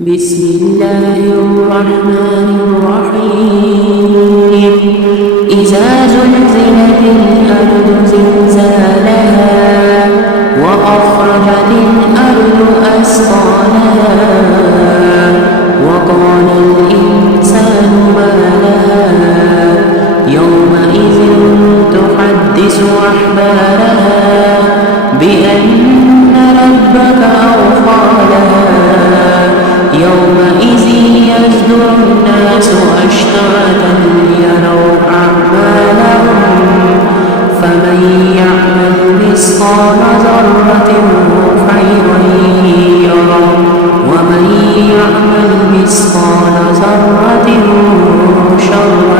بسم الله الرحمن الرحيم إذا زلزلت الأرض زلزالها وأخرجت الأرض أثقالها وقال الإنسان ما لها يومئذ تحدث أخبارها بأن ربك أوحى لها يومئذ يصدر الناس أشتاتا ليروا أعمالهم فمن يعمل مثقال ذرة خيرا يره ومن يعمل مثقال ذرة شرا